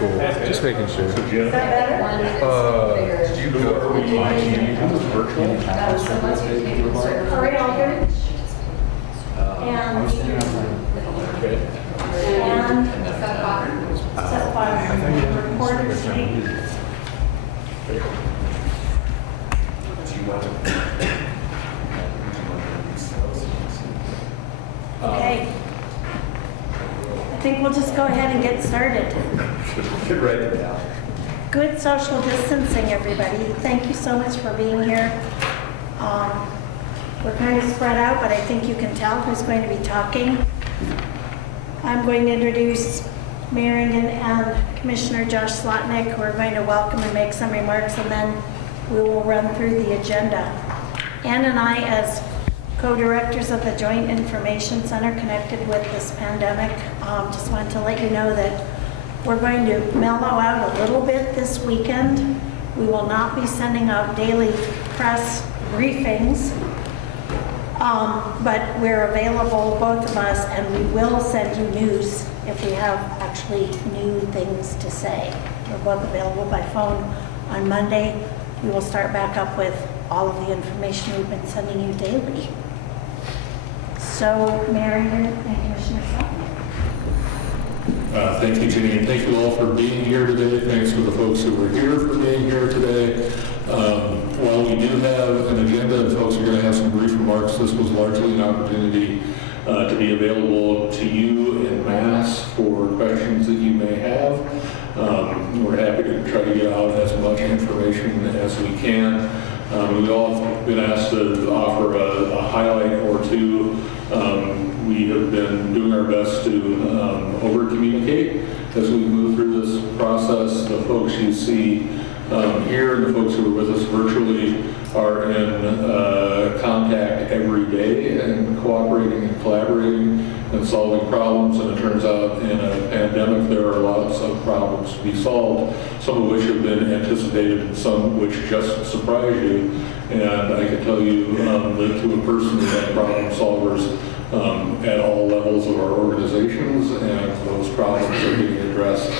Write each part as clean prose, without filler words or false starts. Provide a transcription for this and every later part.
Cool. Just making sure. Is that better? Did you go virtual? All right, all good? And set bottom. Recorder sheet. Okay. I think we'll just go ahead and get started. Get ready now. Good social distancing, everybody. Thank you so much for being here. We're kind of spread out, but I think you can tell who's going to be talking. I'm going to introduce Marion and Commissioner Josh Slotnick, who are going to welcome and make some remarks, and then we will run through the agenda. Ann and I, as co-directors of the Joint Information Center connected with this pandemic, just wanted to let you know that we're going to mellow out a little bit this weekend. We will not be sending out daily press briefings, but we're available, both of us, and we will send you news if we have actually new things to say. We're both available by phone on Monday. We will start back up with all of the information we've been sending you daily. So, Marion and Commissioner Slotnick. Thank you, Jenny, and thank you all for being here today. Thanks for the folks who were here for being here today. While we do have an agenda and folks are going to have some brief remarks, this was largely an opportunity to be available to you en masse for questions that you may have. We're happy to try to get out as much information as we can. We all have been asked to offer a highlight or two. We have been doing our best to over-communicate as we move through this process. The folks you see here and the folks who are with us virtually are in contact every day and cooperating and collaborating and solving problems. And it turns out in a pandemic there are lots of problems to be solved, some of which have been anticipated and some which just surprise you. And I can tell you that to a person we have problem solvers at all levels of our organizations, and those problems are being addressed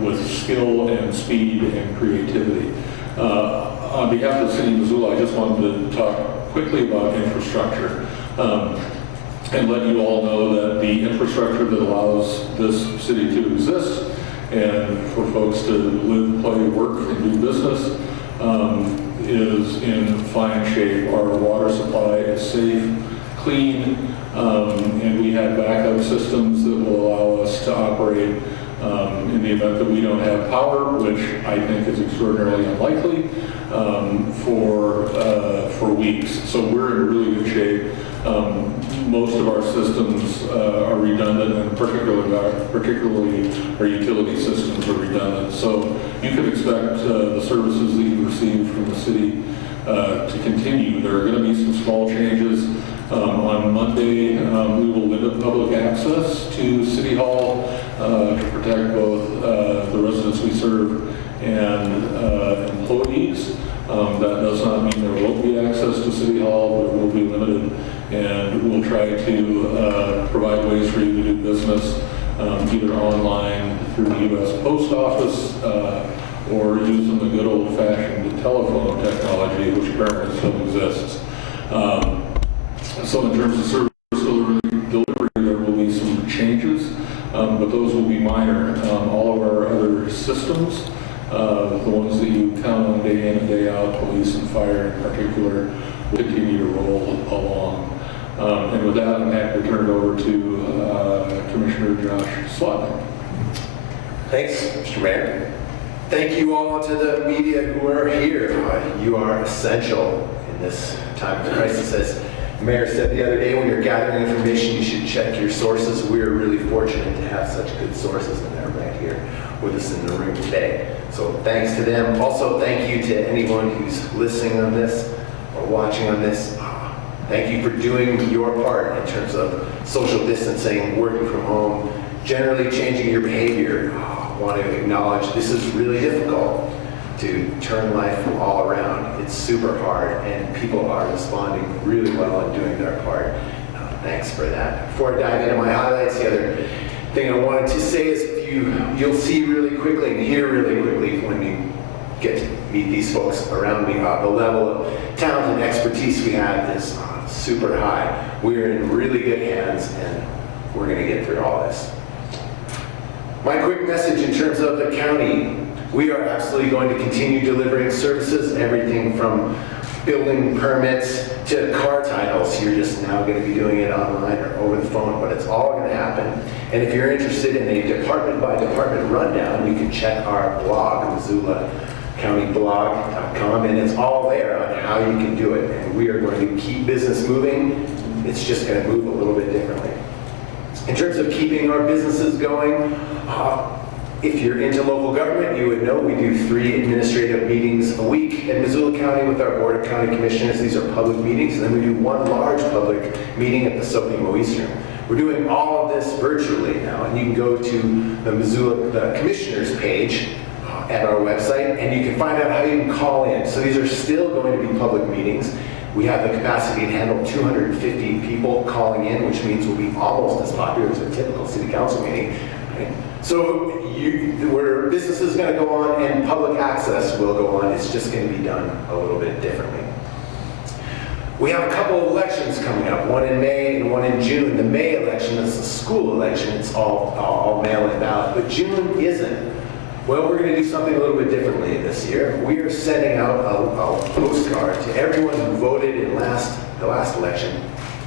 with skill and speed and creativity. On behalf of the City of Missoula, I just wanted to talk quickly about infrastructure and let you all know that the infrastructure that allows this city to exist and for folks to live, play, work, and do business is in fine shape. Our water supply is safe, clean, and we have backup systems that will allow us to operate in the event that we don't have power, which I think is extraordinarily unlikely, for weeks. So we're in really good shape. Most of our systems are redundant, and particularly our utility systems are redundant. So you can expect the services that you receive from the city to continue. There are going to be some small changes. On Monday, we will limit public access to City Hall to protect both the residents we serve and employees. That does not mean there won't be access to City Hall, but it will be limited, and we'll try to provide ways for you to do business either online through the U.S. Post Office or using the good old-fashioned telephone technology, which apparently still exists. So in terms of service delivery, there will be some changes, but those will be minor. All of our other systems, the ones that you count on day in and day out, police and fire in particular, will continue to roll along. And with that, I'm happy to turn it over to Commissioner Josh Slotnick. Thanks, Mr. Mayor. Thank you all to the media who are here. You are essential in this time of crisis. As the Mayor said the other day, when you're gathering information, you should check your sources. We are really fortunate to have such good sources, and they're right here with us in the room today. So thanks to them. Also, thank you to anyone who's listening on this or watching on this. Thank you for doing your part in terms of social distancing, working from home, generally changing your behavior. I want to acknowledge this is really difficult to turn life all around. It's super hard, and people are responding really well and doing their part. Thanks for that. Before I dive into my highlights, the other thing I wanted to say is if you you'll see really quickly and hear really quickly when you get to meet these folks around me, the level of talent and expertise we have is super high. We're in really good hands, and we're going to get through all this. My quick message in terms of the county: we are absolutely going to continue delivering services, everything from building permits to car titles. You're just now going to be doing it online or over the phone, but it's all going to happen. And if you're interested in a department by department rundown, you can check our blog, MissoulaCountyBlog.com, and it's all there on how you can do it. And we are going to keep business moving. It's just going to move a little bit differently. In terms of keeping our businesses going, if you're into local government, you would know we do 3 administrative meetings a week in Missoula County with our Board of County Commissioners. These are public meetings, and then we do 1 large public meeting at the Sophie Eastern. We're doing all of this virtually now, and you can go to the Commissioners page at our website, and you can find out how you can call in. So these are still going to be public meetings. We have the capacity to handle 250 people calling in, which means we'll be almost as popular as a typical city council meeting. Right? So where business is going to go on and public access will go on, it's just going to be done a little bit differently. We have a couple of elections coming up, one in May and one in June. The May election is the school election. It's all mail-in ballot, but June isn't. Well, we're going to do something a little bit differently this year. We are sending out a postcard to everyone who voted in the last election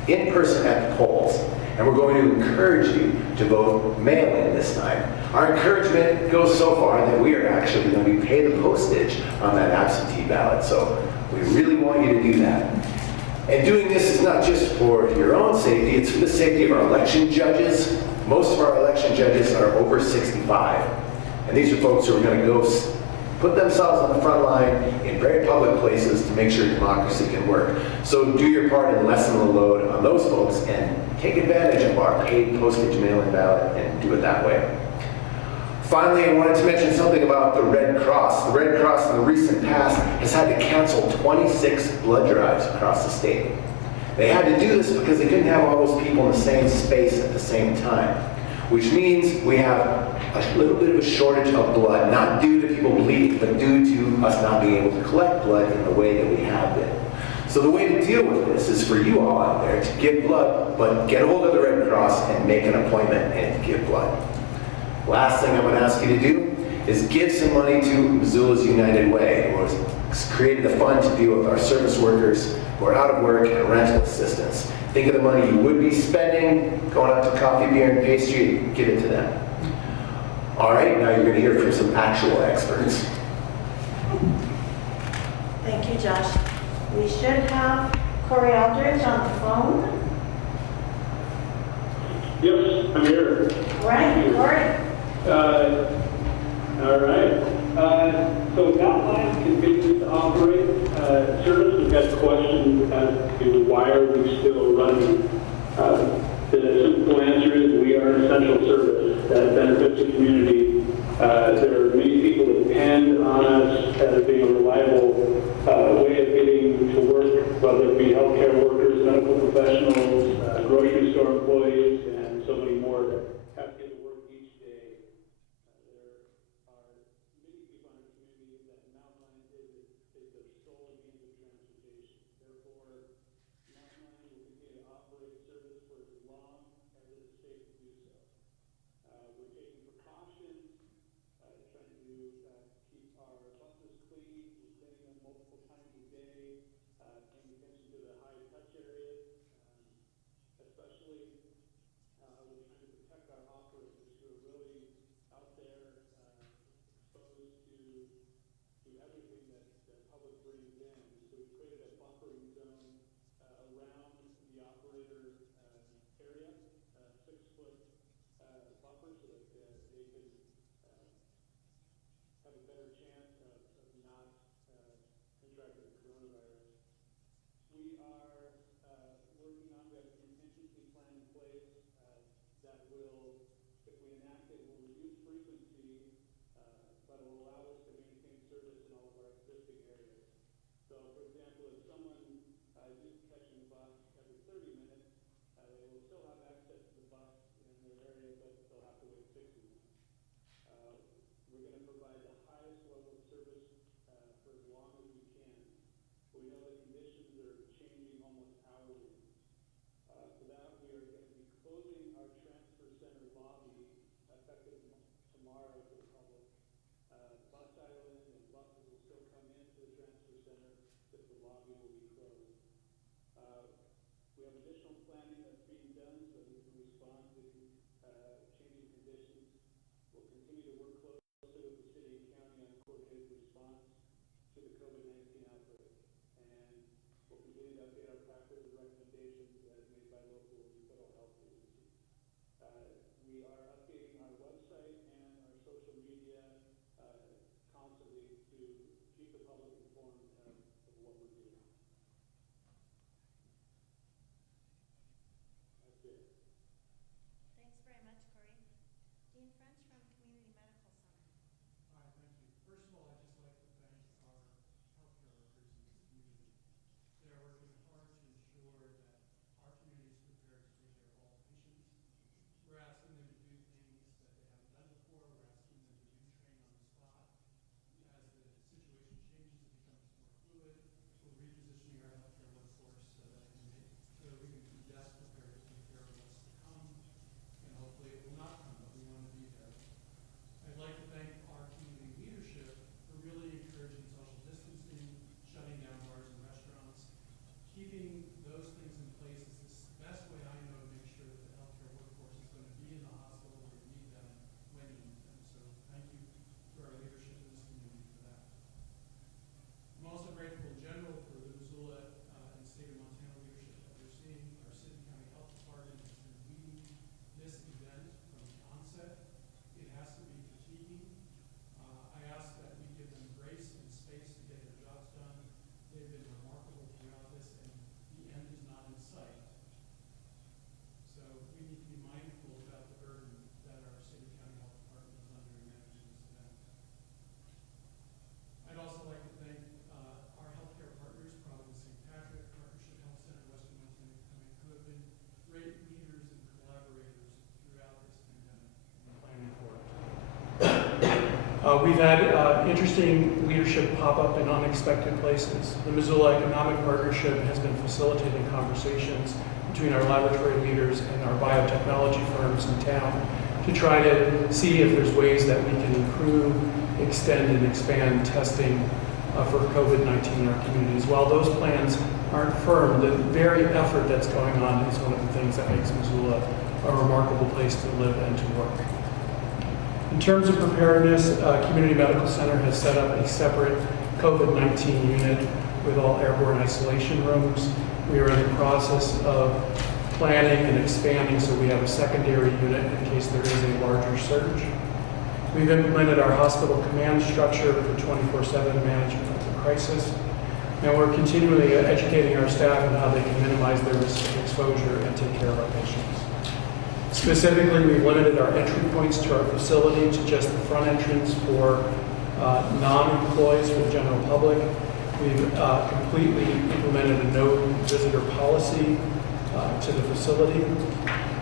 in person at the polls. And we're going to encourage you to vote mail-in this time. Our encouragement goes so far that we are actually going to be paying the postage on that absentee ballot. So we really want you to do that. And doing this is not just for your own safety, it's for the safety of our election judges. Most of our election judges are over 65. And these are folks who are going to go put themselves on the front line in very public places to make sure democracy can work. So do your part and lessen the load on those folks and take advantage of our paid postage mail-in ballot and do it that way. Finally, I wanted to mention something about the Red Cross. The Red Cross in the recent past has had to cancel 26 blood drives across the state. They had to do this because they couldn't have all those people in the same space at the same time, which means we have a little bit of a shortage of blood, not due to people bleeding, but due to us not being able to collect blood in the way that we have been. So the way to deal with this is for you all out there to give blood, but get a hold of the Red Cross and make an appointment and give blood. Last thing I'm going to ask you to do is give some money to Missoula's United Way, who has created a fund to deal with our service workers who are out of work and rental assistance. Think of the money you would be spending going out to coffee, beer, and pastry, and give it to them. All right, now you're going to hear from some actual experts. Thank you, Josh. We should have Corey Aldridge on the phone. Yes, I'm here. Right, Corey. All right. So Outline continues to operate service. We've got questions as to why are we still running. The simple answer is we are an essential service that benefits the community. There are many people that depend on us as being a reliable way of getting to work, whether it be healthcare workers, medical professionals, grocery store employees, and so many more that have to get to work each day. There are many people in our community that Mountain is their sole means of transportation. Therefore, Mountain will continue to operate service for as long as it is safe to do so. We're taking precautions, trying to keep our buses clean. We're cleaning them multiple times a day, paying attention to the high touch areas, especially we're trying to protect our operators who are really out there exposed to everything that the public brings in. So we created a buffering zone around the operator area, 6-foot buffer, so that they can have a better chance of not contracting the coronavirus. We are working on, we have a contingency plan in place that will, if we enact it, will reduce frequency, but will allow us to maintain service in all of our existing areas. So, for example, if someone is catching a bus every 30 minutes, they will still have access to the bus in their area, but they'll have to wait 60 minutes. We know the conditions are changing almost hourly. For that, we are going to be closing our transfer center lobby effective tomorrow to the public. Bus island and buses will still come into the transfer center, but the lobby will be closed. We have additional planning that's being done so we can respond to changing conditions. We'll continue to work closely with the city and county on coordinated response to the COVID-19 outbreak. And we'll continue to update our practice and recommendations as made by local and federal health agencies. We are updating our website and our social media constantly to keep the public informed of what we're doing. That's it. Thanks very much, Corey. Dean French from Community Medical Center. Hi, thank you. First of all, I'd just like to thank our healthcare workers in this community. They are working hard to ensure that our community is prepared to take care of all patients. We're asking them to do things that they haven't done before. We're asking them to retrain on the spot. As the situation changes, it becomes more fluid. We're repositioning our healthcare workforce so that we can be best prepared to take care of what's to come. And hopefully it will not come, but we want to be there. I'd like to thank our community leadership for really encouraging social distancing, shutting down bars and restaurants. Keeping those things in place is the best way I know to make sure that the healthcare workforce is going to be in the hospital where you need them, when you need them. So thank you to our leadership in this community for that. I'm also grateful in general for the Missoula and state of Montana leadership that we're seeing. Our city and county health department has been leading this event from the onset. It has to be fatiguing. I ask that we give them grace and space to get their jobs done. They've been remarkable throughout this, and the end is not in sight. So we need to be mindful about the burden that our city and county health department is under in managing this event. I'd also like to thank our healthcare partners, Providence St. Patrick, Partnership Health Center, Western Montana County, who have been great leaders and collaborators throughout this pandemic and planning for it. We've had interesting leadership pop up in unexpected places. The Missoula Economic Partnership has been facilitating conversations between our laboratory leaders and our biotechnology firms in town to try to see if there's ways that we can improve, extend, and expand testing for COVID-19 in our communities. While those plans aren't firm, the very effort that's going on is one of the things that makes Missoula a remarkable place to live and to work. In terms of preparedness, Community Medical Center has set up a separate COVID-19 unit with all airborne isolation rooms. We are in the process of planning and expanding so we have a secondary unit in case there is a larger surge. We've implemented our hospital command structure for 24/7 management of the crisis. And we're continually educating our staff on how they can minimize their risk of exposure and take care of our patients. Specifically, we've limited our entry points to our facility to just the front entrance for non-employees for the general public. We've completely implemented a no visitor policy to the facility.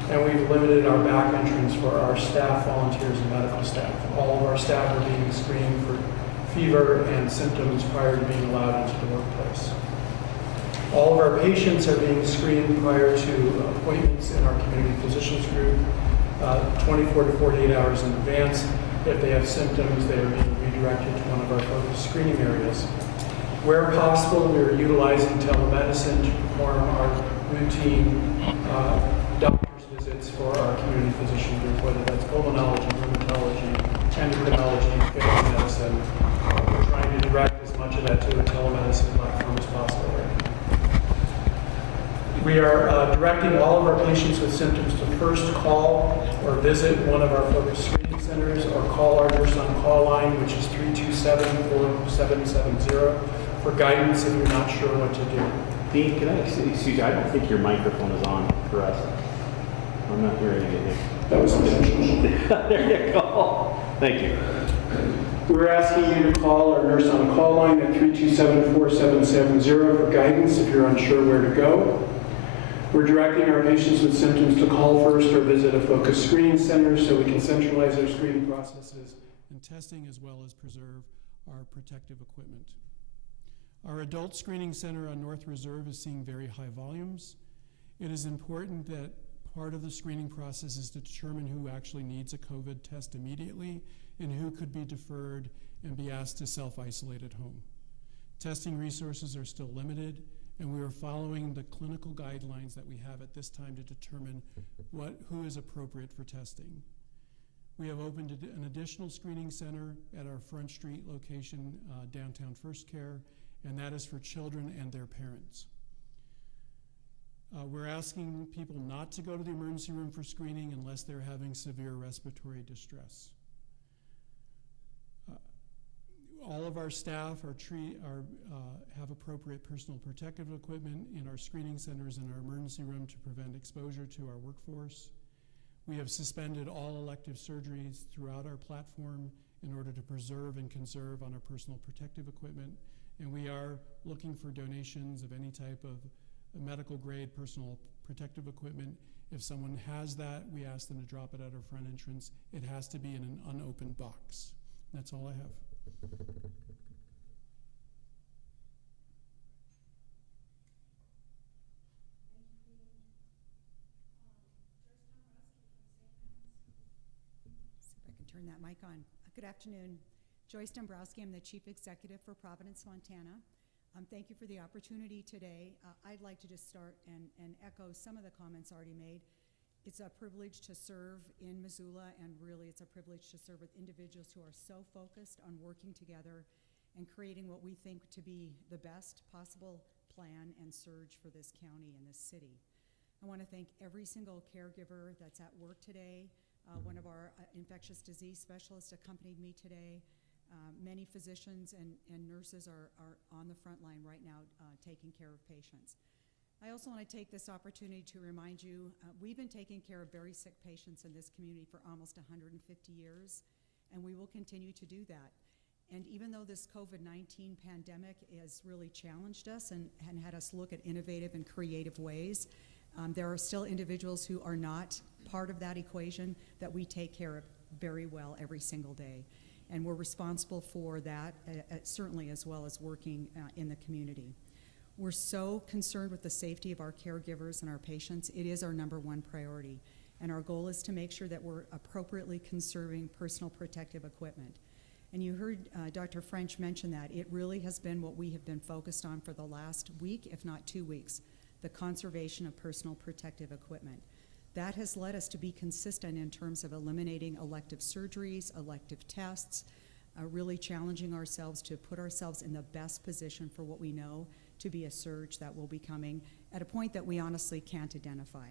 And we've limited our back entrance for our staff, volunteers, and medical staff. All of our staff are being screened for fever and symptoms prior to being allowed into the workplace. All of our patients are being screened prior to appointments in our community physicians group, 24 to 48 hours in advance. If they have symptoms, they are being redirected to one of our focused screening areas. Where possible, we are utilizing telemedicine to perform our routine doctor's visits for our community physician group, whether that's pulmonology, rheumatology, endocrinology, family medicine. We're trying to direct as much of that to a telemedicine platform as possible right now. We are directing all of our patients with symptoms to first call or visit one of our focused screening centers or call our nurse on call line, which is 327-4770, for guidance if you're not sure what to do. Dean, can I excuse you? I don't think your microphone is on for us. I'm not hearing anything. That was intentional. There you go. Thank you. We're asking you to call our nurse on call line at 327-4770 for guidance if you're unsure where to go. We're directing our patients with symptoms to call first or visit a focused screening center so we can centralize our screening processes and testing as well as preserve our protective equipment. Our adult screening center on North Reserve is seeing very high volumes. It is important that part of the screening process is to determine who actually needs a COVID test immediately and who could be deferred and be asked to self-isolate at home. Testing resources are still limited, and we are following the clinical guidelines that we have at this time to determine who is appropriate for testing. We have opened an additional screening center at our Front Street location, downtown First Care, and that is for children and their parents. We're asking people not to go to the emergency room for screening unless they're having severe respiratory distress. All of our staff have appropriate personal protective equipment in our screening centers and our emergency room to prevent exposure to our workforce. We have suspended all elective surgeries throughout our platform in order to preserve and conserve on our personal protective equipment, and we are looking for donations of any type of medical grade personal protective equipment. If someone has that, we ask them to drop it at our front entrance. It has to be in an unopened box. That's all I have. See if I can turn that mic on. Good afternoon. Joyce Dombrowski. I'm the Chief Executive for Providence, Montana. Thank you for the opportunity today. I'd like to just start and echo some of the comments already made. It's a privilege to serve in Missoula, and really it's a privilege to serve with individuals who are so focused on working together and creating what we think to be the best possible plan and surge for this county and this city. I want to thank every single caregiver that's at work today. One of our infectious disease specialists accompanied me today. Many physicians and nurses are on the front line right now taking care of patients. I also want to take this opportunity to remind you, we've been taking care of very sick patients in this community for almost 150 years, and we will continue to do that. And even though this COVID-19 pandemic has really challenged us and had us look at innovative and creative ways, there are still individuals who are not part of that equation that we take care of very well every single day. And we're responsible for that, certainly, as well as working in the community. We're so concerned with the safety of our caregivers and our patients. It is our #1 priority. And our goal is to make sure that we're appropriately conserving personal protective equipment. And you heard Dr. French mention that. It really has been what we have been focused on for the last week, if not 2 weeks, the conservation of personal protective equipment. That has led us to be consistent in terms of eliminating elective surgeries, elective tests, really challenging ourselves to put ourselves in the best position for what we know to be a surge that will be coming at a point that we honestly can't identify.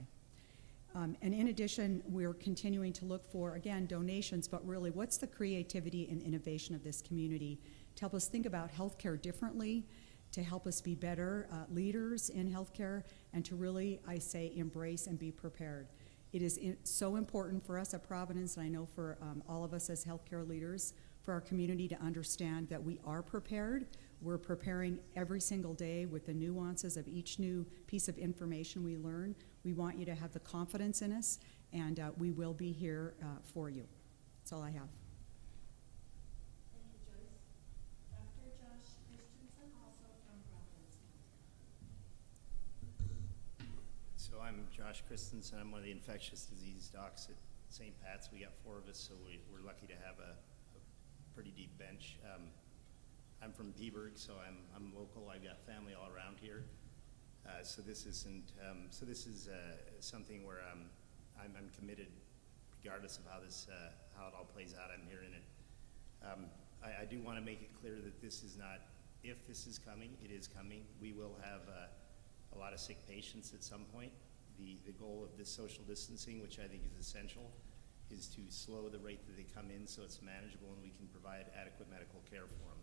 And in addition, we're continuing to look for, again, donations, but really what's the creativity and innovation of this community to help us think about healthcare differently, to help us be better leaders in healthcare, and to really, I say, embrace and be prepared. It is so important for us at Providence, and I know for all of us as healthcare leaders, for our community to understand that we are prepared. We're preparing every single day with the nuances of each new piece of information we learn. We want you to have the confidence in us, and we will be here for you. That's all I have. Thank you, Joyce. Dr. Josh Christensen, also from Providence. So I'm Josh Christensen. I'm one of the infectious disease docs at St. Pat's. We got 4 of us, so we're lucky to have a pretty deep bench. I'm from Peaburg, so I'm local. I've got family all around here. So this isn't. So this is something where I'm committed, regardless of how it all plays out. I'm here in it. I do want to make it clear that this is not if this is coming. It is coming. We will have a lot of sick patients at some point. The goal of this social distancing, which I think is essential, is to slow the rate that they come in so it's manageable and we can provide adequate medical care for them.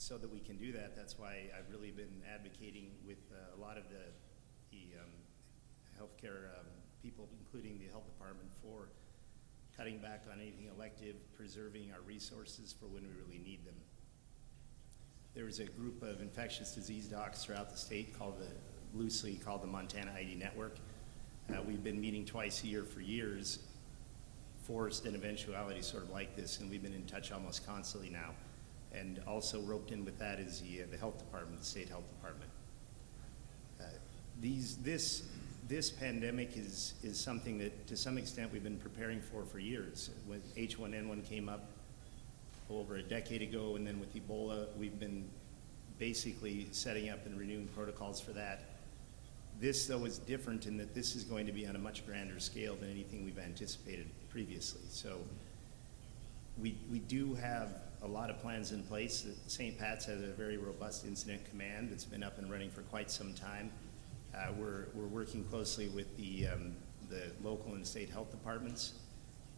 So that we can do that, that's why I've really been advocating with a lot of the healthcare people, including the health department, for cutting back on anything elective, preserving our resources for when we really need them. There's a group of infectious disease docs throughout the state loosely called the Montana ID Network. We've been meeting twice a year for years, forced an eventuality sort of like this, and we've been in touch almost constantly now. And also roped in with that is the health department, the state health department. This pandemic is something that to some extent we've been preparing for years. When H1N1 came up over a decade ago, and then with Ebola, we've been basically setting up and renewing protocols for that. This, though, is different in that this is going to be on a much grander scale than anything we've anticipated previously. So we do have a lot of plans in place. St. Pat's has a very robust incident command that's been up and running for quite some time. We're working closely with the local and state health departments.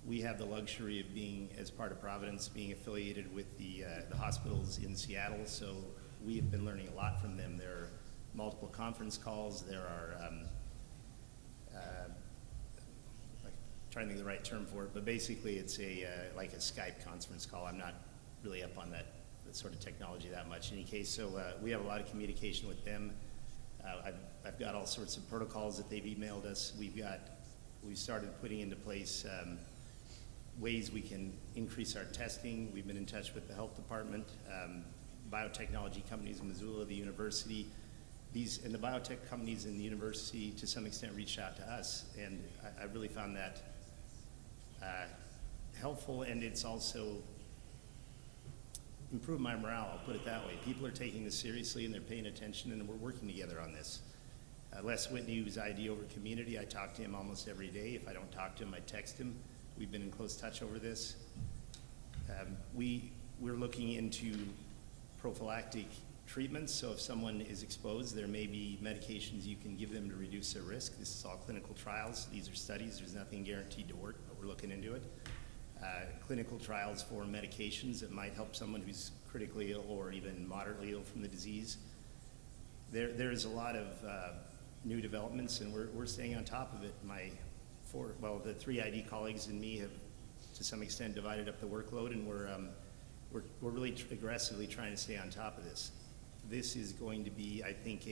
We have the luxury of being, as part of Providence, being affiliated with the hospitals in Seattle, so we have been learning a lot from them. There are multiple conference calls. There are, I'm trying to think of the right term for it, but basically it's like a Skype conference call. I'm not really up on that sort of technology that much in any case, so we have a lot of communication with them. I've got all sorts of protocols that they've emailed us. We've started putting into place ways we can increase our testing. We've been in touch with the health department, biotechnology companies in Missoula, the university. And the biotech companies in the university, to some extent, reached out to us, and I really found that helpful, and it's also improved my morale, I'll put it that way. People are taking this seriously, and they're paying attention, and we're working together on this. Les Whitney, who's ID over community, I talk to him almost every day. If I don't talk to him, I text him. We've been in close touch over this. We're looking into prophylactic treatments, so if someone is exposed, there may be medications you can give them to reduce their risk. This is all clinical trials. These are studies. There's nothing guaranteed to work, but we're looking into it. Clinical trials for medications that might help someone who's critically ill or even moderately ill from the disease. There's a lot of new developments, and we're staying on top of it. The 3 ID colleagues and me have, to some extent, divided up the workload, and we're really aggressively trying to stay on top of this. This is going to be, I think,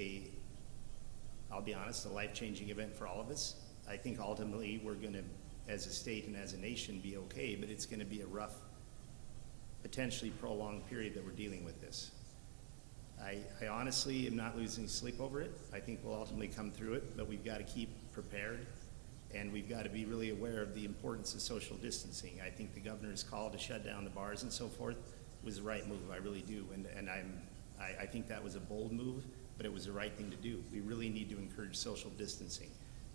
I'll be honest, a life-changing event for all of us. I think ultimately we're going to, as a state and as a nation, be okay, but it's going to be a rough, potentially prolonged period that we're dealing with this. I honestly am not losing sleep over it. I think we'll ultimately come through it, but we've got to keep prepared, and we've got to be really aware of the importance of social distancing. I think the governor's call to shut down the bars and so forth was the right move. I really do, and I think that was a bold move, but it was the right thing to do. We really need to encourage social distancing.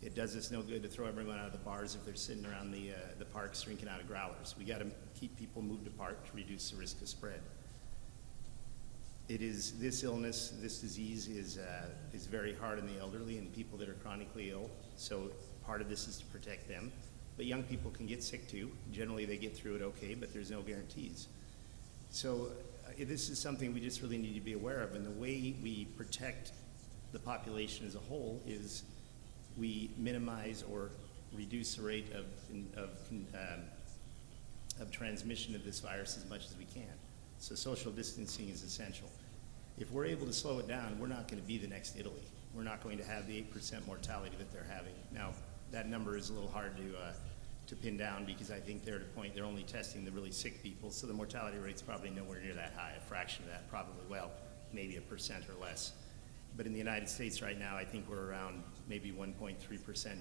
It does us no good to throw everyone out of the bars if they're sitting around the parks drinking out of growlers. We got to keep people moved apart to reduce the risk of spread. This illness, this disease is very hard on the elderly and people that are chronically ill. So part of this is to protect them. But young people can get sick too. Generally they get through it okay, but there's no guarantees. So this is something we just really need to be aware of. And the way we protect the population as a whole is we minimize or reduce the rate of transmission of this virus as much as we can. So social distancing is essential. If we're able to slow it down, we're not going to be the next Italy. We're not going to have the 8% mortality that they're having. Now, that number is a little hard to pin down because I think they're at a point they're only testing the really sick people, so the mortality rate's probably nowhere near that high, a fraction of that probably, maybe 1% or less. But in the United States right now, I think we're around maybe 1.3%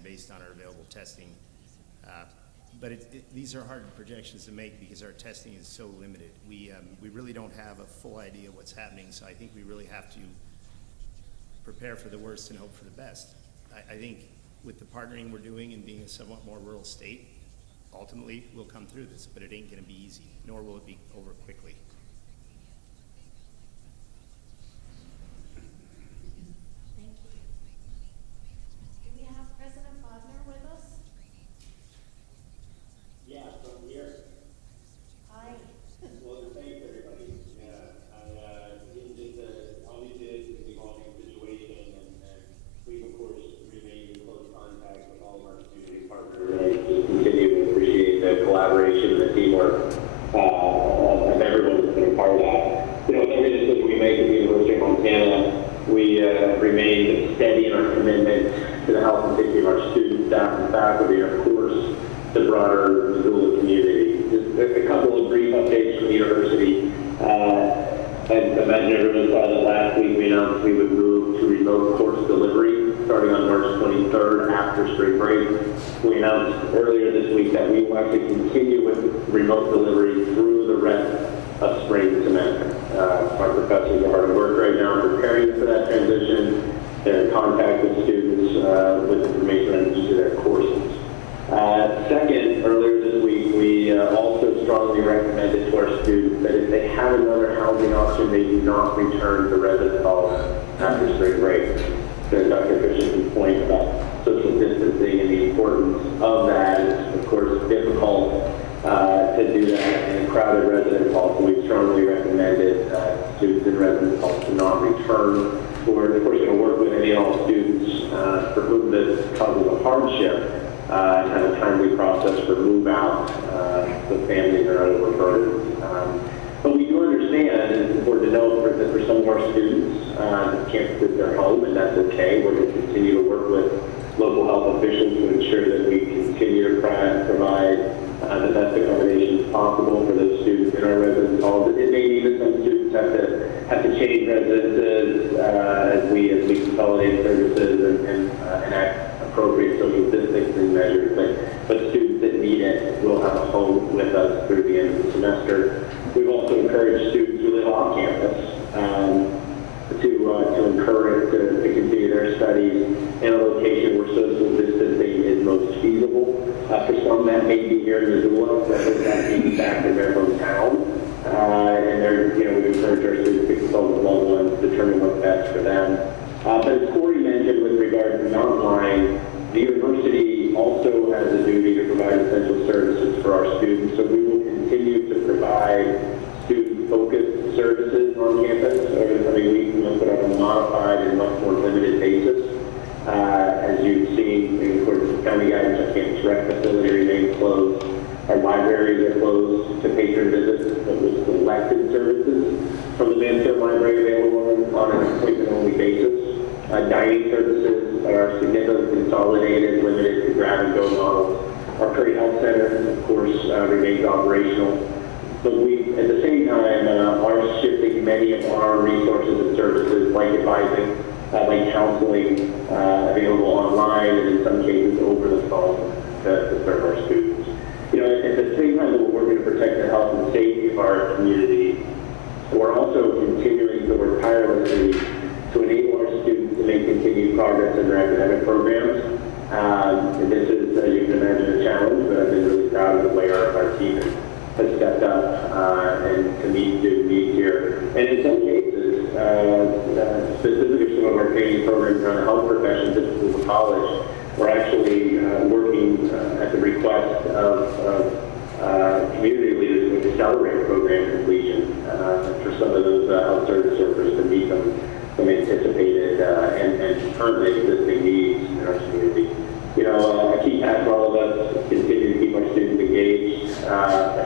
based on our available testing. But these are hard projections to make because our testing is so limited. We really don't have a full idea of what's happening, so I think we really have to prepare for the worst and hope for the best. I think with the partnering we're doing and being a somewhat more rural state, ultimately we'll come through this, but it ain't going to be easy, nor will it be over quickly. Thank you. Do we have President Bodnar with us? Yeah, from here. Hi. Well, thanks everybody. Obviously it's an evolving situation, and we've of course remained in close contact with all of our community partners. And I just continue to appreciate the collaboration, the teamwork of everyone that's been a part of that. You know, with every decision we make at the University of Montana, we remain steady in our commitment to the health and safety of our students, staff, and faculty, and of course the broader Missoula community. Just a couple of brief updates from the university. 23rd after spring break. We announced earlier this week that we will actually continue with remote delivery through the rest of spring semester. Our professors are hard at work right now preparing for that transition. They're in contact with students with information on each of their courses. Second, earlier this week, we also strongly recommended to our students that if they have another housing option, they do not return to residence halls after spring break. To Dr. Christensen's point about social distancing and the importance of that, it's of course difficult to do that in a crowded residence hall. So we strongly recommended students in residence halls to not return. We're of course going to work with any and all students for whom this causes a hardship and have a timely process for move out so families are not overburdened. But we do understand, and it's important to note that for some of our students that can't visit their home, and that's okay. We're going to continue to work with local health officials to ensure that we continue to provide the best accommodations possible for those students in our residence halls. It may mean that some students have to change residences as we consolidate services and enact appropriate social distancing measures. But students that need it will have a home with us through the end of the semester. We've also encouraged students who live off campus to encourage to continue their studies in a location where social distancing is most feasible. For some, that may be here in Missoula, for others that may be back in their hometown. And we encourage our students to consult with loved ones to determine what's best for them. But as Corey mentioned with regard to online, the university also has a duty to provide essential services for our students. So we will continue to provide student-focused services on campus over the coming weeks, but on a modified and much more limited basis. As you've seen, in accordance with county guidance, our campus rec facility remains closed. Our libraries are closed to patron visits, but with selected services from the Mansfield Library available on an appointment-only basis. Dining services are significantly consolidated, limited to grab-and-go models. Our Prairie Health Center, of course, remains operational. But we, at the same time, are shifting many of our resources and services, like advising, like counseling, available online, and in some cases over the phone to serve our students. At the same time that we're working to protect the health and safety of our community, we're also continuing to work tirelessly to enable our students to make continued progress in their academic programs. This is, as you can imagine, a challenge, but I've been really proud of the way our team has stepped up and to meet student needs here. And in some cases, specifically some of our training programs around the health professions at Missoula College, we're actually working at the request of community leaders to accelerate program completion for some of those health service workers to meet some anticipated and currently existing needs in our community. A key task for all of us is continue to keep our students engaged. I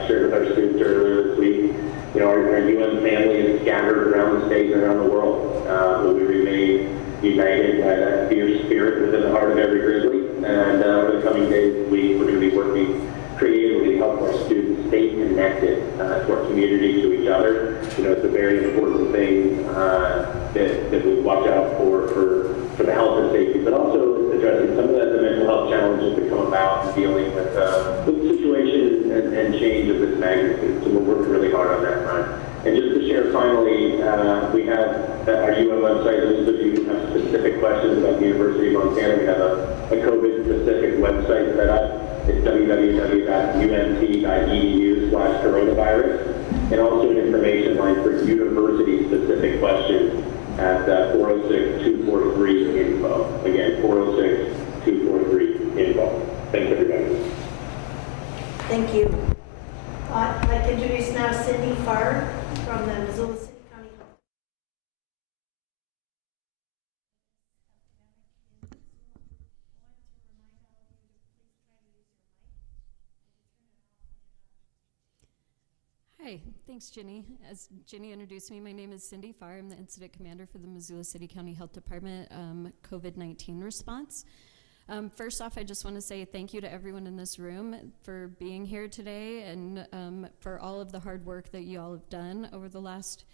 shared with our students earlier this week, our UM family is scattered around the state and around the world, but we remain united by that fierce spirit within the heart of every Grizzly. And over the coming days, we're going to be working creatively to help our students stay connected to our community, to each other. It's a very important thing that we watch out for the health and safety, but also addressing some of the mental health challenges that come about and dealing with situations and change of this magnitude. So we're working really hard on that front. And just to share finally, we have our UM website. Those of you who have specific questions about the University of Montana, we have a COVID-specific website set up. It's www.umt.edu/coronavirus, and also an information line for university-specific questions at 406-243-INFO. Again, 406-243-INFO. Thanks, everybody. Thank you. I'd like to introduce now Cindy Farr from the Missoula City County Health. Hi, thanks, Ginny. As Ginny introduced me, my name is Cindy Farr. I'm the Incident Commander for the Missoula City County Health Department COVID-19 response. First off, I just want to say thank you to everyone in this room for being here today and for all of the hard work that you all have done over the last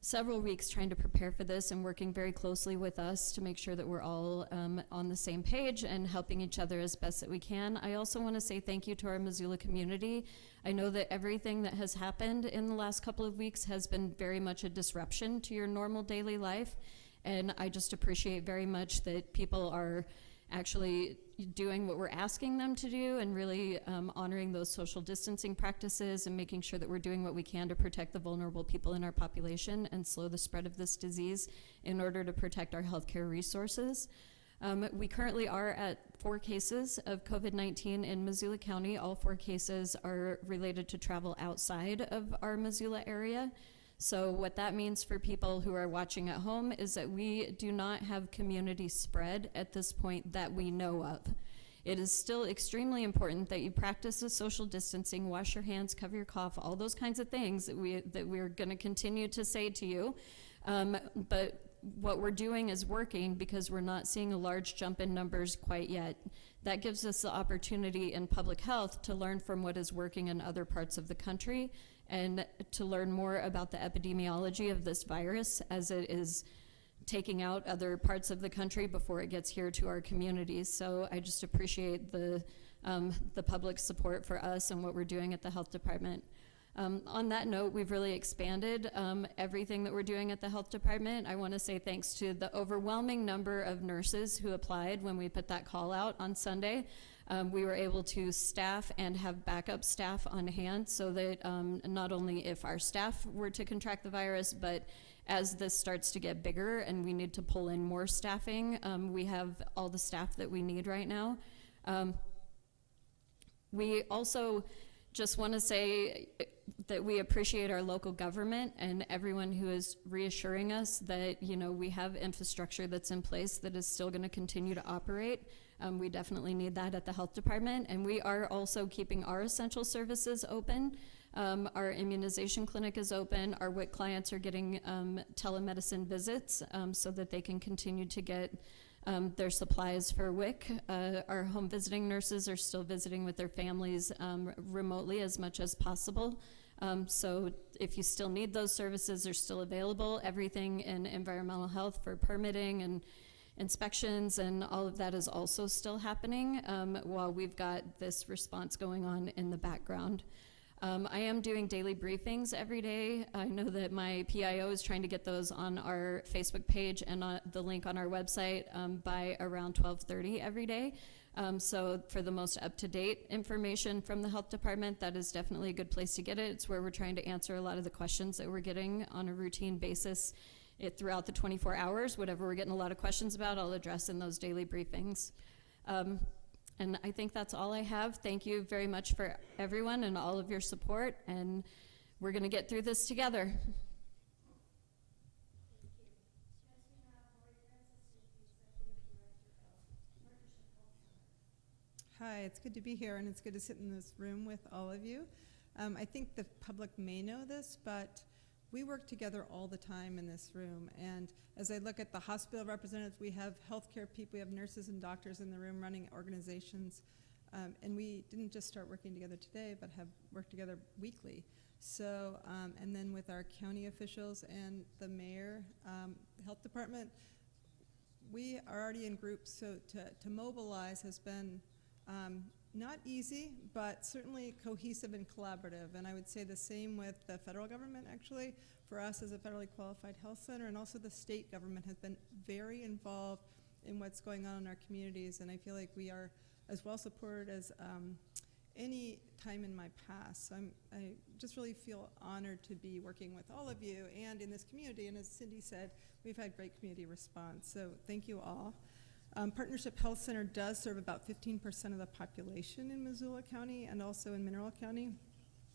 several weeks trying to prepare for this and working very closely with us to make sure that we're all on the same page and helping each other as best that we can. I also want to say thank you to our Missoula community. I know that everything that has happened in the last couple of weeks has been very much a disruption to your normal daily life, and I just appreciate very much that people are actually doing what we're asking them to do and really honoring those social distancing practices and making sure that we're doing what we can to protect the vulnerable people in our population and slow the spread of this disease in order to protect our healthcare resources. We currently are at 4 cases of COVID-19 in Missoula County. All 4 cases are related to travel outside of our Missoula area. So what that means for people who are watching at home is that we do not have community spread at this point that we know of. It is still extremely important that you practice the social distancing, wash your hands, cover your cough, all those kinds of things that we're going to continue to say to you. But what we're doing is working because we're not seeing a large jump in numbers quite yet. That gives us the opportunity in public health to learn from what is working in other parts of the country and to learn more about the epidemiology of this virus as it is taking out other parts of the country before it gets here to our communities. So I just appreciate the public support for us and what we're doing at the health department. On that note, we've really expanded everything that we're doing at the health department. I want to say thanks to the overwhelming number of nurses who applied when we put that call out on Sunday. We were able to staff and have backup staff on hand so that not only if our staff were to contract the virus, but as this starts to get bigger and we need to pull in more staffing, we have all the staff that we need right now. We also just want to say that we appreciate our local government and everyone who is reassuring us that, we have infrastructure that's in place that is still going to continue to operate. We definitely need that at the health department, and we are also keeping our essential services open. Our immunization clinic is open. Our WIC clients are getting telemedicine visits so that they can continue to get their supplies for WIC. Our home visiting nurses are still visiting with their families remotely as much as possible. So if you still need those services, they're still available. Everything in environmental health for permitting and inspections and all of that is also still happening while we've got this response going on in the background. I am doing daily briefings every day. I know that my PIO is trying to get those on our Facebook page and the link on our website by around 12:30 every day. So for the most up-to-date information from the health department, that is definitely a good place to get it. It's where we're trying to answer a lot of the questions that we're getting on a routine basis throughout the 24 hours. Whatever we're getting a lot of questions about, I'll address in those daily briefings. And I think that's all I have. Thank you very much for everyone and all of your support, and we're going to get through this together. Hi, it's good to be here, and it's good to sit in this room with all of you. I think the public may know this, but we work together all the time in this room, and as I look at the hospital representatives, we have healthcare people, we have nurses and doctors in the room running organizations, and we didn't just start working together today, but have worked together weekly. So, and then with our county officials and the mayor, health department, we are already in groups, so to mobilize has been not easy, but certainly cohesive and collaborative. And I would say the same with the federal government, actually. For us as a federally qualified health center, and also the state government has been very involved in what's going on in our communities. And I feel like we are as well supported as any time in my past. So I just really feel honored to be working with all of you and in this community. And as Cindy said, we've had great community response. So thank you all. Partnership Health Center does serve about 15% of the population in Missoula County and also in Mineral County.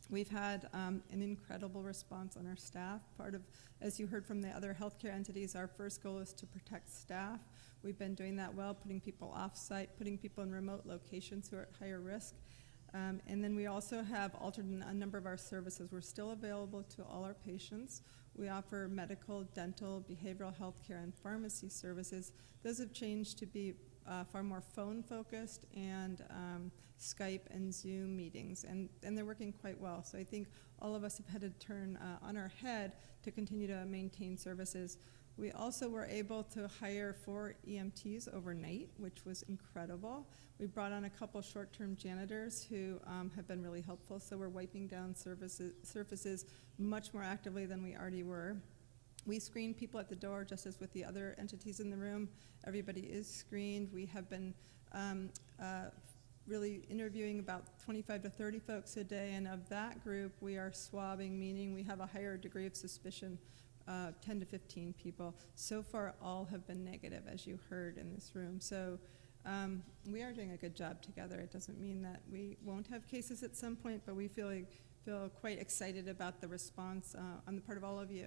We've had an incredible response on our staff. Part of, as you heard from the other healthcare entities, our first goal is to protect staff. We've been doing that well, putting people off-site, putting people in remote locations who are at higher risk. And then we also have altered a number of our services. We're still available to all our patients. We offer medical, dental, behavioral health care, and pharmacy services. Those have changed to be far more phone-focused and Skype and Zoom meetings, and they're working quite well. So I think all of us have had to turn on our head to continue to maintain services. We also were able to hire 4 EMTs overnight, which was incredible. We brought on a couple short-term janitors who have been really helpful, so we're wiping down surfaces much more actively than we already were. We screen people at the door, just as with the other entities in the room. Everybody is screened. We have been really interviewing about 25 to 30 folks a day, and of that group, we are swabbing, meaning we have a higher degree of suspicion, 10 to 15 people. So far, all have been negative, as you heard in this room. So we are doing a good job together. It doesn't mean that we won't have cases at some point, but we feel quite excited about the response on the part of all of you.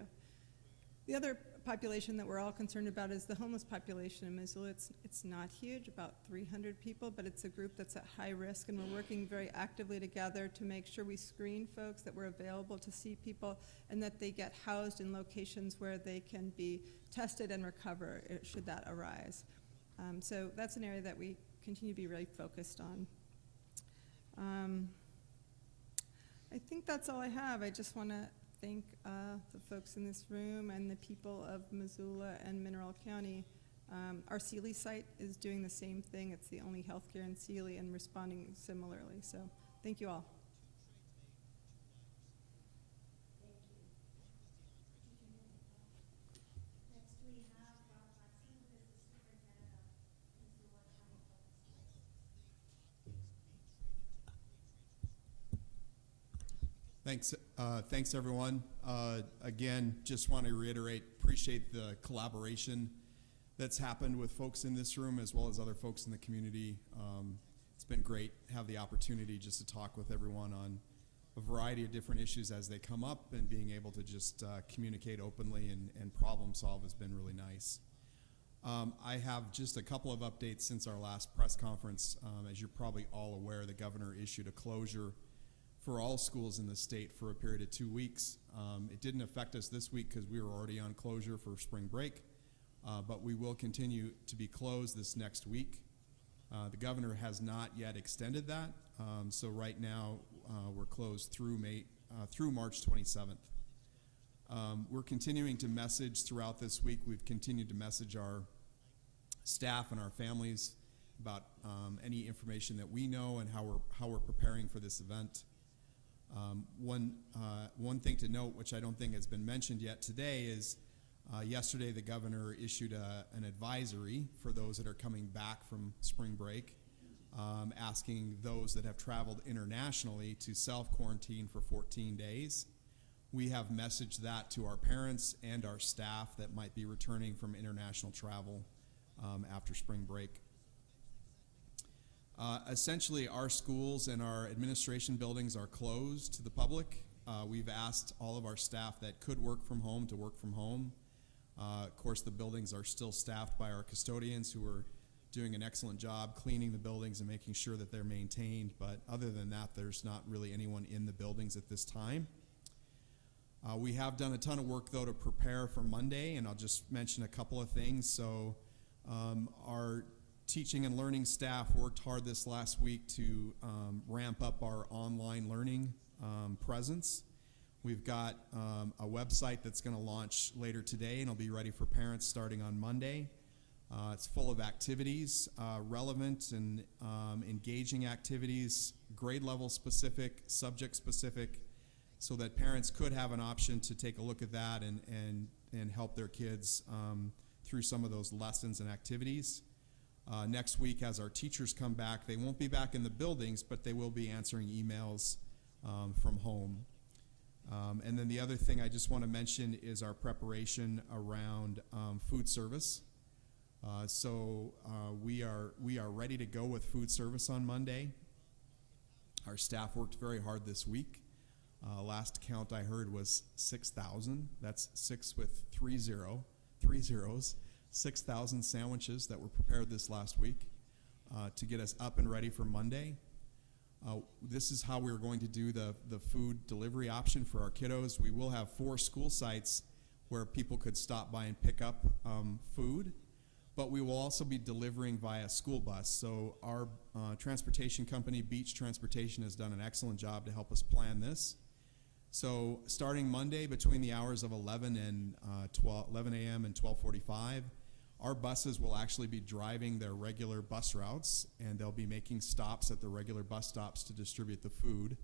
The other population that we're all concerned about is the homeless population in Missoula. It's not huge, about 300 people, but it's a group that's at high risk, and we're working very actively together to make sure we screen folks, that we're available to see people, and that they get housed in locations where they can be tested and recover should that arise. So that's an area that we continue to be really focused on. I think that's all I have. I just want to thank the folks in this room and the people of Missoula and Mineral County. Our Sealy site is doing the same thing. It's the only healthcare in Sealy and responding similarly. So thank you all. Thanks everyone. Again, just want to reiterate, appreciate the collaboration that's happened with folks in this room as well as other folks in the community. It's been great to have the opportunity just to talk with everyone on a variety of different issues as they come up, and being able to just communicate openly and problem solve has been really nice. I have just a couple of updates since our last press conference. As you're probably all aware, the governor issued a closure for all schools in the state for a period of 2 weeks. It didn't affect us this week because we were already on closure for spring break, but we will continue to be closed this next week. The governor has not yet extended that, so right now we're closed through March 27th. We're continuing to message throughout this week. We've continued to message our staff and our families about any information that we know and how we're preparing for this event. One thing to note, which I don't think has been mentioned yet today, is yesterday the governor issued an advisory for those that are coming back from spring break, asking those that have traveled internationally to self-quarantine for 14 days. We have messaged that to our parents and our staff that might be returning from international travel after spring break. Essentially, our schools and our administration buildings are closed to the public. We've asked all of our staff that could work from home to work from home. Of course, the buildings are still staffed by our custodians, who are doing an excellent job cleaning the buildings and making sure that they're maintained. But other than that, there's not really anyone in the buildings at this time. We have done a ton of work, though, to prepare for Monday, and I'll just mention a couple of things. So our teaching and learning staff worked hard this last week to ramp up our online learning presence. We've got a website that's going to launch later today, and it'll be ready for parents starting on Monday. It's full of activities, relevant and engaging activities, grade level specific, subject specific, so that parents could have an option to take a look at that and help their kids through some of those lessons and activities. Next week, as our teachers come back, they won't be back in the buildings, but they will be answering emails from home. And then the other thing I just want to mention is our preparation around food service. So we are ready to go with food service on Monday. Our staff worked very hard this week. Last count I heard was 6,000. That's 6 with 3 zeros. 6,000 sandwiches that were prepared this last week to get us up and ready for Monday. This is how we're going to do the food delivery option for our kiddos. We will have 4 school sites where people could stop by and pick up food. but we will also be delivering via school bus. So our transportation company, Beach Transportation, has done an excellent job to help us plan this. So starting Monday between the hours of 11 a.m. and 12:45, our buses will actually be driving their regular bus routes, and they'll be making stops at the regular bus stops to distribute the food.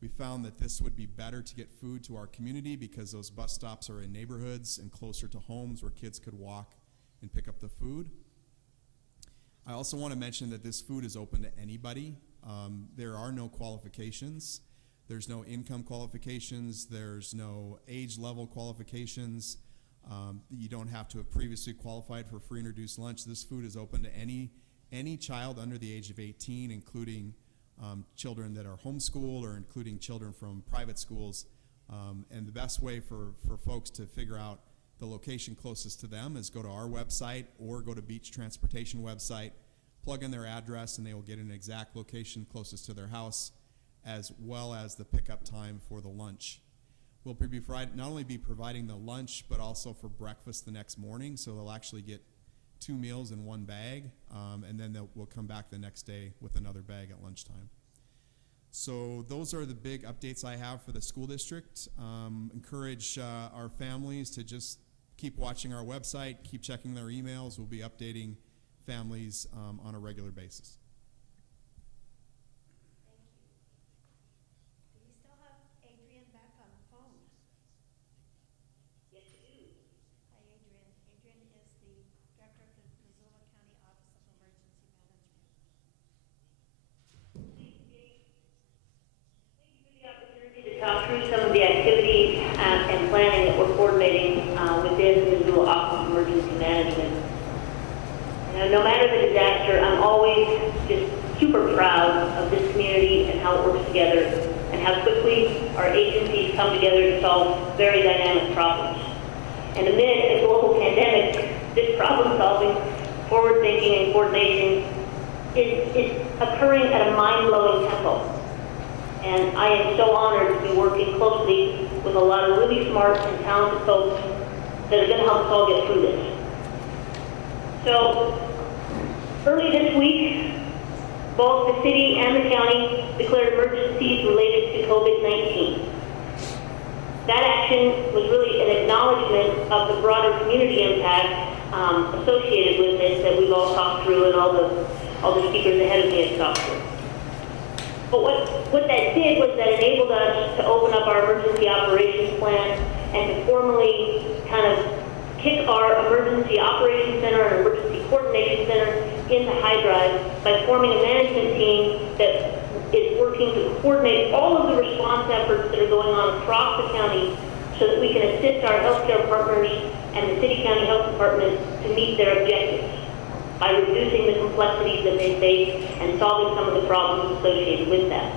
We found that this would be better to get food to our community because those bus stops are in neighborhoods and closer to homes where kids could walk and pick up the food. I also want to mention that this food is open to anybody. There are no qualifications. There's no income qualifications. There's no age level qualifications. You don't have to have previously qualified for free and reduced lunch. This food is open to any child under the age of 18, including children that are homeschooled or including children from private schools. And the best way for folks to figure out the location closest to them is go to our website or go to Beach Transportation website, plug in their address, and they will get an exact location closest to their house, as well as the pickup time for the lunch. We'll be not only be providing the lunch, but also for breakfast the next morning, so they'll actually get 2 meals in one bag, and then we'll come back the next day with another bag at lunchtime. So those are the big updates I have for the school district. Encourage our families to just keep watching our website, keep checking their emails. We'll be updating families on a regular basis. Do we still have Adrian back on the phone? Yes, we do. Hi, Adrian. Adrian is the director of the Missoula County Office of Emergency Management. Thank you for the opportunity to talk through some of the activities and planning that we're coordinating within the Missoula Office of Emergency Management. No matter the disaster, I'm always just super proud of this community and how it works together and how quickly our agencies come together to solve very dynamic problems. And amid a global pandemic, this problem solving, forward thinking, and coordination is occurring at a mind-blowing tempo. And I am so honored to be working closely with a lot of really smart and talented folks that are going to help us all get through this. So, early this week, both the city and the county declared emergencies related to COVID-19. That action was really an acknowledgement of the broader community impact associated with this that we've all talked through and all the speakers ahead of me have talked through. But what that did was that enabled us to open up our emergency operations plan and to formally kind of kick our emergency operations center and emergency coordination center into high drive by forming a management team that is working to coordinate all of the response efforts that are going on across the county so that we can assist our healthcare partners and the city county health department to meet their objectives by reducing the complexities that they face and solving some of the problems associated with that.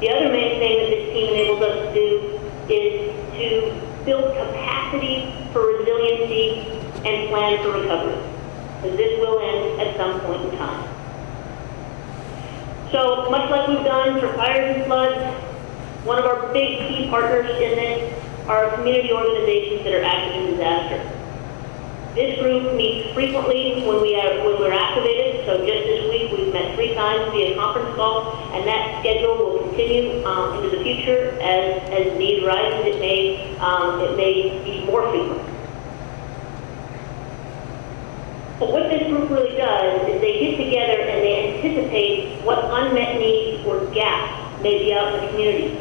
The other main thing that this team enables us to do is to build capacity for resiliency and plan for recovery, because this will end at some point in time. So much like we've done for fires and floods, one of our big key partners in this are community organizations that are active in disaster. This group meets frequently when we're activated, so just this week we've met 3 times via conference call, and that schedule will continue into the future as need rises. It may be more frequent. But what this group really does is they get together and they anticipate what unmet needs or gaps may be out in the community.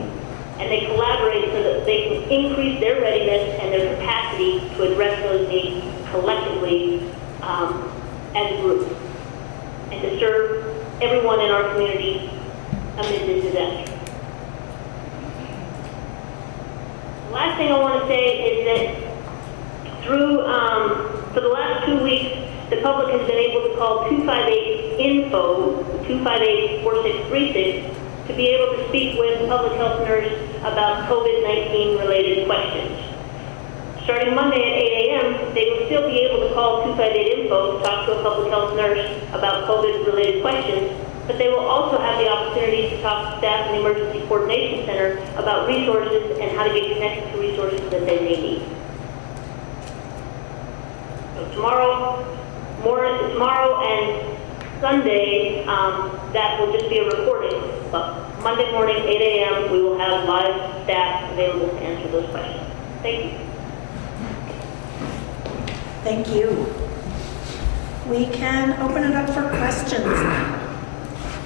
And they collaborate so that they can increase their readiness and their capacity to address those needs collectively as a group and to serve everyone in our community amid this disaster. The last thing I want to say is that for the last 2 weeks, the public has been able to call 258-INFO, 258-4636, to be able to speak with public health nurse about COVID-19 related questions. Starting Monday at 8 a.m., they will still be able to call 258-INFO to talk to a public health nurse about COVID-related questions, but they will also have the opportunity to talk to staff in the Emergency Coordination Center about resources and how to get connected to resources that they may need. So tomorrow, tomorrow and Sunday, that will just be a recording. But Monday morning, 8 a.m., we will have live staff available to answer those questions. Thank you. Thank you. We can open it up for questions now.